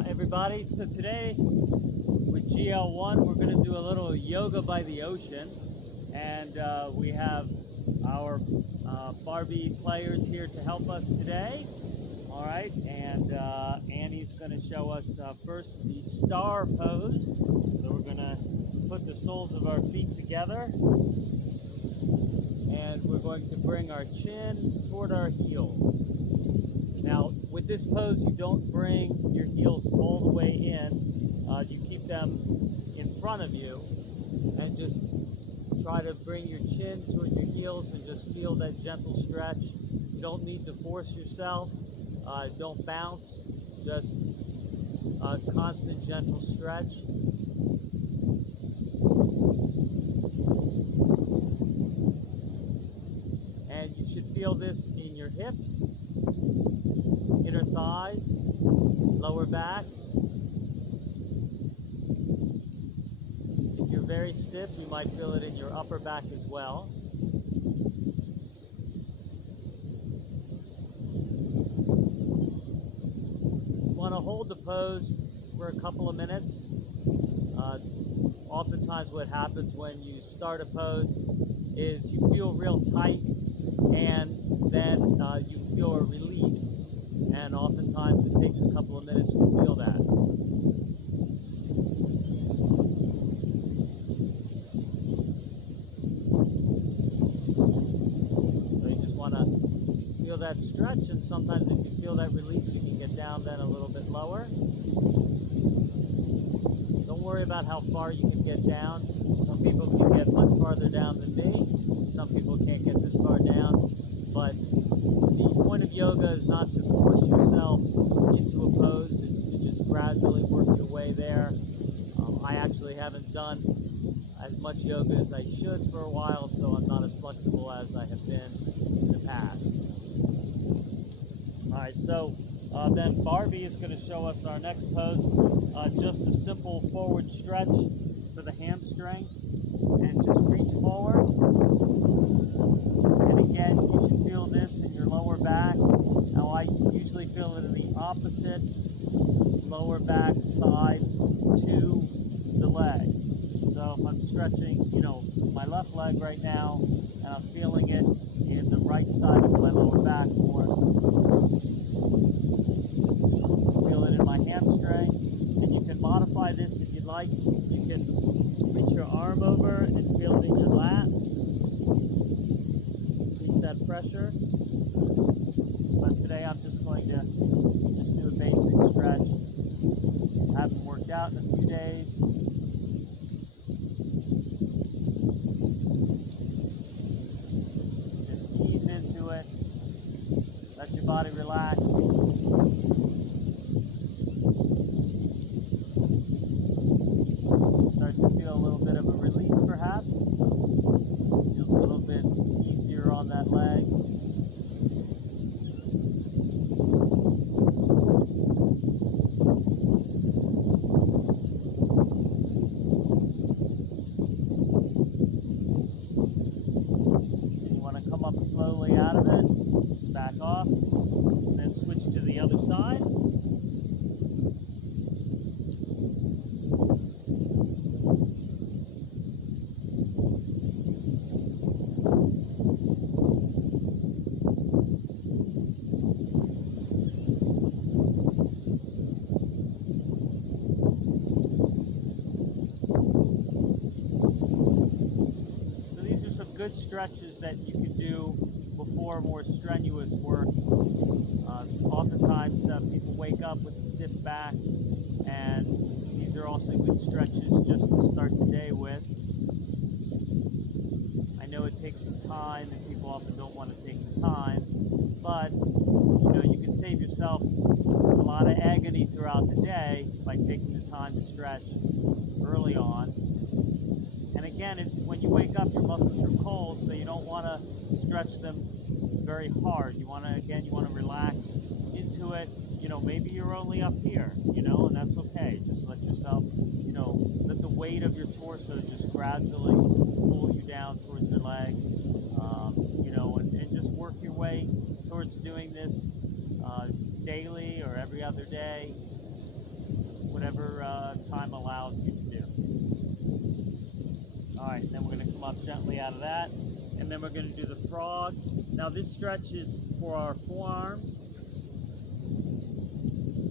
everybody. So today with GL1 we're going to do a little yoga by the ocean, and we have our Barbie players here to help us today. All right, and Annie's going to show us first the star pose. So we're going to put the soles of our feet together, and we're going to bring our chin toward our heels. Now, with this pose, you don't bring your heels all the way in. You keep them in front of you, and just try to bring your chin toward your heels and just feel that gentle stretch. You don't need to force yourself. Don't bounce. Just a constant, gentle stretch. And you should feel this in your hips, inner thighs, lower back. If you're very stiff, you might feel it in your upper back as well. You want to hold the pose for a couple of minutes. Oftentimes what happens when you start a pose is you feel real tight, and then you feel a release, and oftentimes it takes a couple of minutes to feel that. So you just want to feel that stretch, and sometimes if you feel that release, you can get down then a little bit lower. Don't worry about how far you can get down. Some people can get much farther down than me. Some people can't get this far down. But the point of yoga is not to force yourself into a pose. It's to just gradually work your way there. I actually haven't done as much yoga as I should for a while, so I'm not as flexible as I have been in the past. All right, so then Barbie is going to show us our next pose. Just a simple forward stretch for the hamstring, and just reach forward. And again, you should feel this in your lower back. Now I usually feel it in the opposite lower back side to the leg. So if I'm stretching, my left leg right now, and I'm feeling it in the right side of my lower back more. Feel it in my hamstring. And you can modify this if you'd like. You can reach your arm over and feel it in your lat. Increase that pressure. But today I'm just going to just do a basic stretch. Haven't worked out in a few days. Just ease into it. Let your body relax. Start to feel a little bit of a release perhaps. Feels a little bit easier on that leg. And you want to come up slowly out of it. Just back off. And then switch to the other side. Good stretches that you can do before more strenuous work. Oftentimes people wake up with a stiff back, and these are also good stretches just to start the day with. I know it takes some time, and people often don't want to take the time, but you can save yourself a lot of agony throughout the day by taking the time to stretch early on. And again, when you wake up, your muscles are cold, so you don't want to stretch them very hard. You want to relax into it. Maybe you're only up here, and that's okay. Just let yourself, let the weight of your torso just gradually pull you down towards your leg, and just work your way towards doing this daily or every other day. whatever time allows you to do. All right, then we're going to come up gently out of that, and then we're going to do the frog. Now this stretch is for our forearms.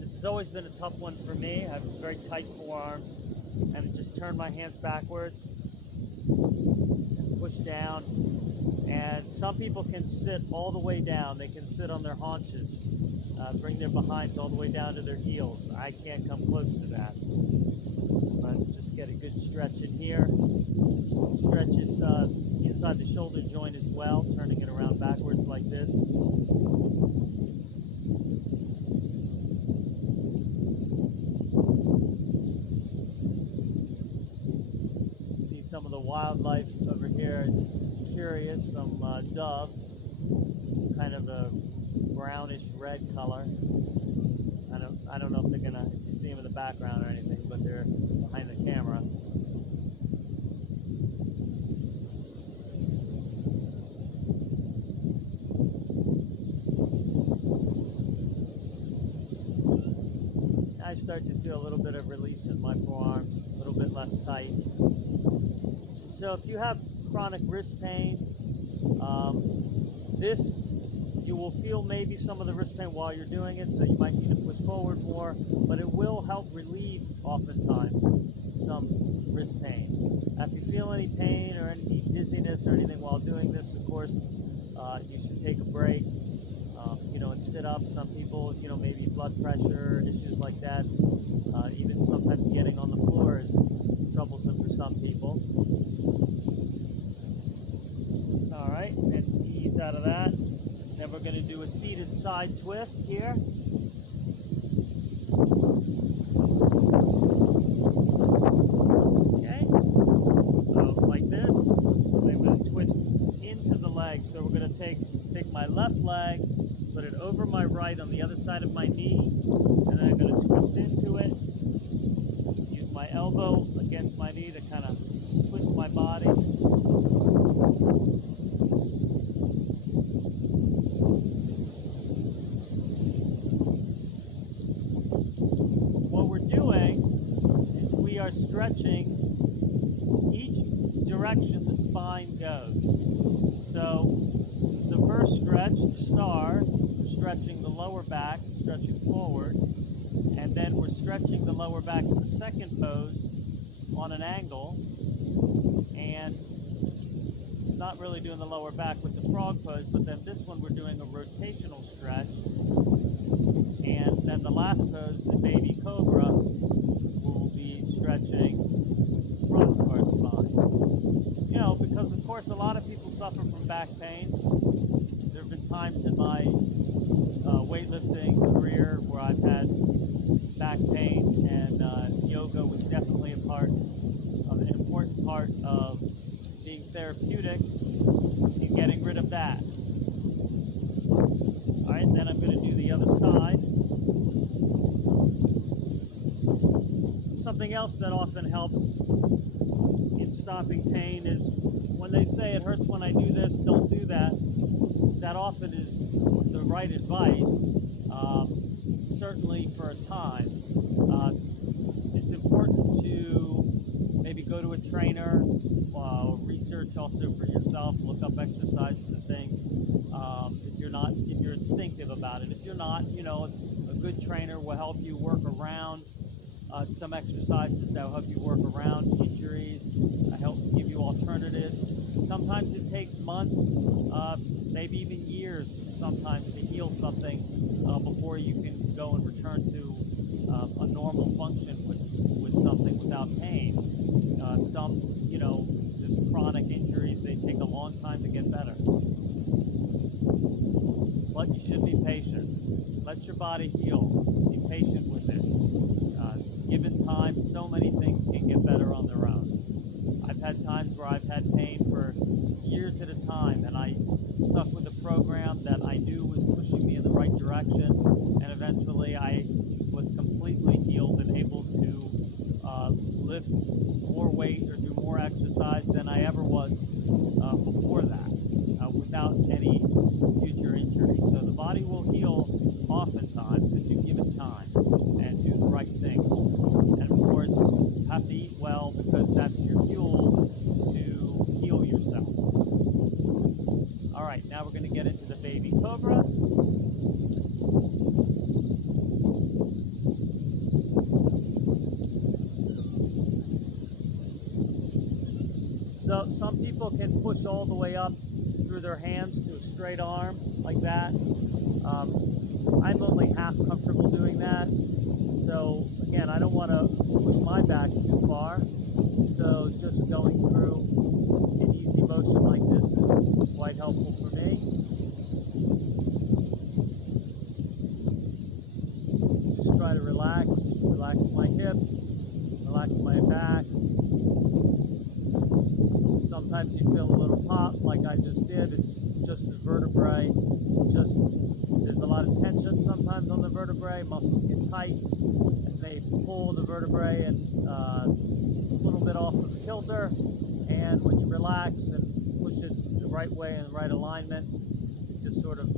This has always been a tough one for me. I have very tight forearms, and just turn my hands backwards, push down, and some people can sit all the way down. They can sit on their haunches, bring their behinds all the way down to their heels. I can't come close to that, but just get a good stretch in here. Stretch is inside the shoulder joint as well, turning it around backwards like this. See some of the wildlife over here. It's curious, some doves, kind of a brownish red color. I don't know if they're gonna, if you see them in the background or anything, but they're behind the camera. I start to feel a little bit of release in my forearms, a little bit less tight. So if you have chronic wrist pain, you will feel maybe some of the wrist pain while you're doing it, so you might need to push forward more, but it will help relieve, oftentimes, some wrist pain. Now, if you feel any pain or any dizziness or anything while doing this, of course, you should take a break, and sit up. Some people, maybe blood pressure, issues like that. Even sometimes getting on the floor is troublesome for some people. All right, and ease out of that. Then we're going to do a seated side twist here. Okay, so like this. Then we're going to twist into the leg. So we're going to take my left leg, put it over my right on the other side of my knee, and then I'm going to twist into it. Use my elbow against my knee to kind of twist my body. What we're doing is we are stretching each direction the spine goes. So the first stretch, the star, we're stretching the lower back, stretching forward, and then we're stretching the lower back in the second pose on an angle, and not really doing the lower back with the frog pose, but then this one we're doing a rotational stretch, and then the last pose, the baby cobra, will be stretching front of our spine. Because of course a lot of people suffer from back pain. There have been times in my weightlifting career where I've had back pain, and yoga was definitely an important part of being therapeutic in getting rid of that. All right, then I'm going to do the other side. Something else that often helps in stopping pain is when they say it hurts when I do this, don't do that. That often is the right advice, certainly for a time. It's important to maybe go to a trainer, research also for yourself, look up exercises and things. If you're instinctive about it. If you're not, a good trainer will help you work around some exercises that will help you work around injuries, help give you alternatives. Sometimes it takes months, maybe even years sometimes to heal something before you can go and return to a normal function with something without pain. Some, just chronic injuries, they take a long time to get better. But you should be patient. Let your body heal. Be patient with it. Given time, so many things can get better on their own. I've had times where I've had pain for years at a time, and I stuck with a program that I knew was pushing me in the right direction, and eventually I was completely healed and able to lift more weight or do more exercise than I ever was before that, without any future injury. So the body will heal oftentimes if you give it time and do the right thing. we're going to get into the baby cobra. So some people can push all the way up through their hands to a straight arm like that. I'm only half comfortable doing that. So again, I don't want to push my back too far. So just going through an easy motion like this is quite helpful for me. Just try to relax my hips, relax my back. Sometimes you feel a little pop like I just did. It's just the vertebrae. There's a lot of tension sometimes on the vertebrae. Muscles get tight and they pull the vertebrae and a little bit off of kilter. And when you relax and push it the right way in the right alignment, it just sort of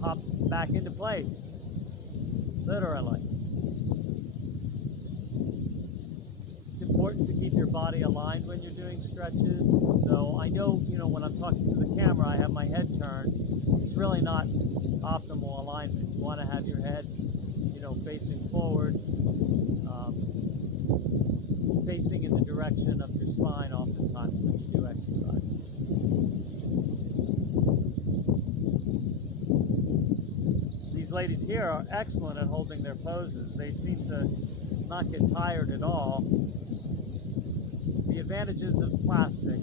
pops back into place. Literally. It's important to keep your body aligned when you're doing stretches. So I know, when I'm talking to the camera, I have my head turned. It's really not optimal alignment. You want to have your head, facing forward, facing in the direction of your spine oftentimes when you do exercise. These ladies here are excellent at holding their poses. They seem to not get tired at all. The advantages of plastic.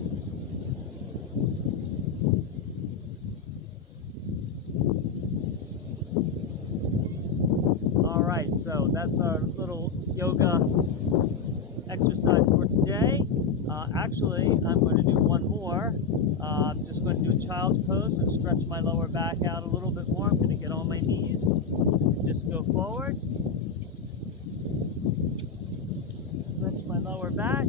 All right, so that's our little yoga exercise for today. Actually, I'm going to do one more. I'm just going to do a child's pose and stretch my lower back out a little bit more. I'm going to get on my knees and just go forward. Stretch my lower back.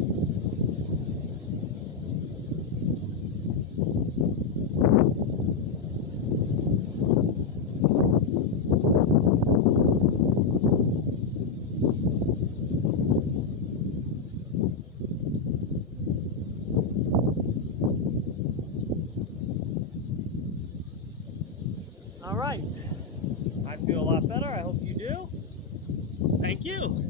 All right, I feel a lot better. I hope you do. Thank you.